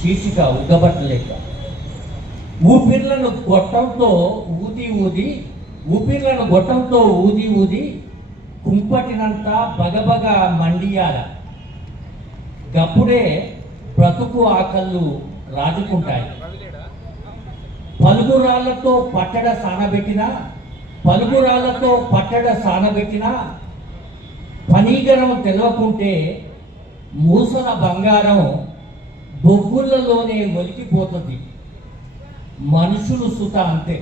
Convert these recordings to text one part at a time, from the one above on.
శీర్షిక ఉగ్గబట్ట లెక్క. ఊపిర్లను గొట్టంతో ఊది ఊది కుంపటినంత బగబగ మండియాల. గప్పుడే బ్రతుకు ఆకళ్ళు రాజుకుంటాయి. పలుగురాళ్లతో పట్టడ సానబెట్టిన పనీగరం తెలవకుంటే మూసల బంగారం బొగ్గులలోనే ఒలికిపోతుంది. మనుషులు సుత అంతే.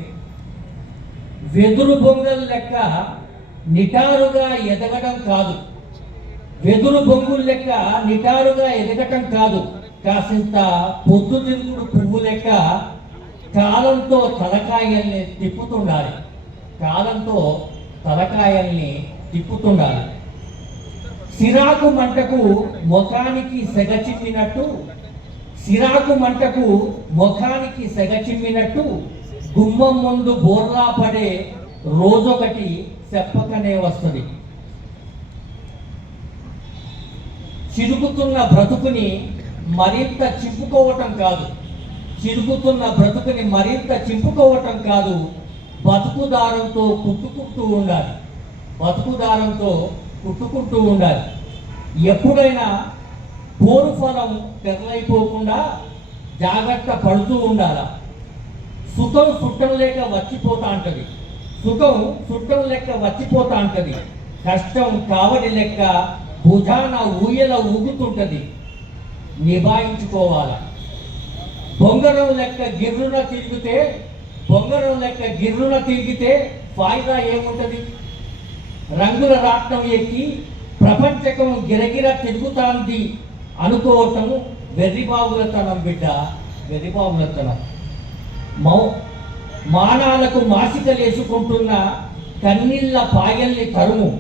వెదురు బొంగుల లెక్క నిటారుగా ఎదగడం కాదు, కాసింత పొద్దుతిరుగుడు పువ్వు లెక్క కాలంతో తలకాయల్ని తిప్పుతుండాలి. సిరాకు మంటకు ముఖానికి సెగ చిమ్మినట్టు గుమ్మం ముందు బోర్లా పడే రోజొకటి చెప్పకనే వస్తుంది. చిరుగుతున్న బ్రతుకుని మరింత చింపుకోవటం కాదు, బతుకుదారంతో కుట్టుకుంటూ ఉండాలి. ఎప్పుడైనా పోరు ఫలం తెరలైపోకుండా జాగ్రత్త పడుతూ ఉండాలి. సుఖం సుట్టం లేక వచ్చిపోతా అంటది. కష్టం కావడి లెక్క భుజాన ఊయల ఊగుతుంటది. నిభాయించుకోవాలి. బొంగరం లెక్క గిర్రున తిరిగితే ఫాయిదా ఏముంటది? రంగుల రాట్నం ఎక్కి ప్రపంచకం గిరగిర తిరుగుతాంది అనుకోవటం వెర్రిబావులతనం బిడ్డ. మానాలకు మాసికలేసుకుంటున్న కన్నీళ్ళ పాయల్ని తరుము.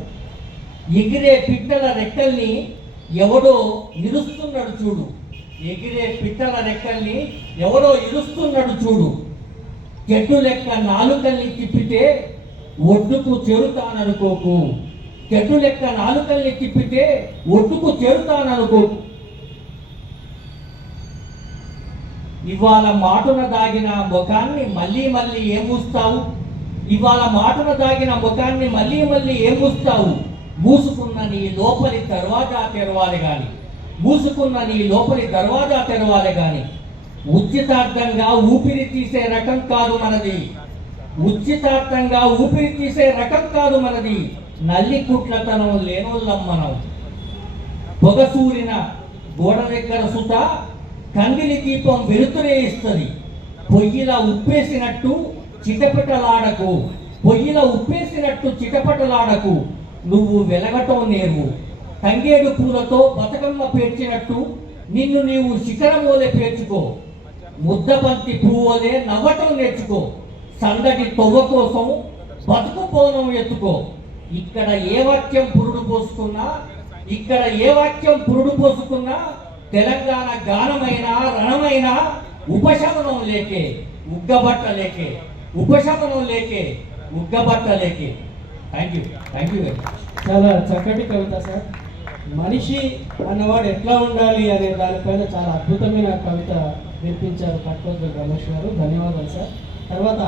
ఎగిరే పిట్టల రెక్కల్ని ఎవడో ఇరుస్తున్నాడు చూడు. చెట్టు లెక్క నాలుకల్ని తిప్పితే ఒడ్డుకు చేరుతాననుకోకు. ఇవాళ మాటున దాగిన ముఖాన్ని మళ్ళీ మళ్ళీ ఏమూస్తావు? మూసుకున్న నీ లోపలి దర్వాజా తెరవాలి గాని ఉచితార్థంగా ఊపిరి తీసే రకం కాదు మనది. నల్లి కుట్లతనం లేనోళ్ళం మనం. పొగసూరిన గోడ దగ్గర సుత కందిలి దీపం వెలుతురే ఇస్తుంది. పొయ్యిలా ఉప్పేసినట్టు చిటపటలాడకు. నువ్వు వెలగటం నేర్వు. తంగేడు పూలతో బతుకమ్మ పేర్చినట్టు నిన్ను నీవు శిఖరమోలే పేర్చుకో. ముద్దబంతి పువ్వులే నవ్వటం నేర్చుకో. సందడి తొవ్వ కోసం బతుకు పోనం ఎత్తుకో. ఇక్కడ ఏ వాక్యం పురుడు పోసుకున్నా తెలంగాణ గానమైన రణమైన ఉపశమనం లేకే ఉగ్గబట్ట లేకే. Thank you. చాలా చక్కటి కవిత సార్. మనిషి అన్నవాడు ఎట్లా ఉండాలి అనే దానిపైన చాలా అద్భుతమైన కవిత వినిపించారు పట్టుకోద్దు రమేష్ గారు. ధన్యవాదాలు సార్. తర్వాత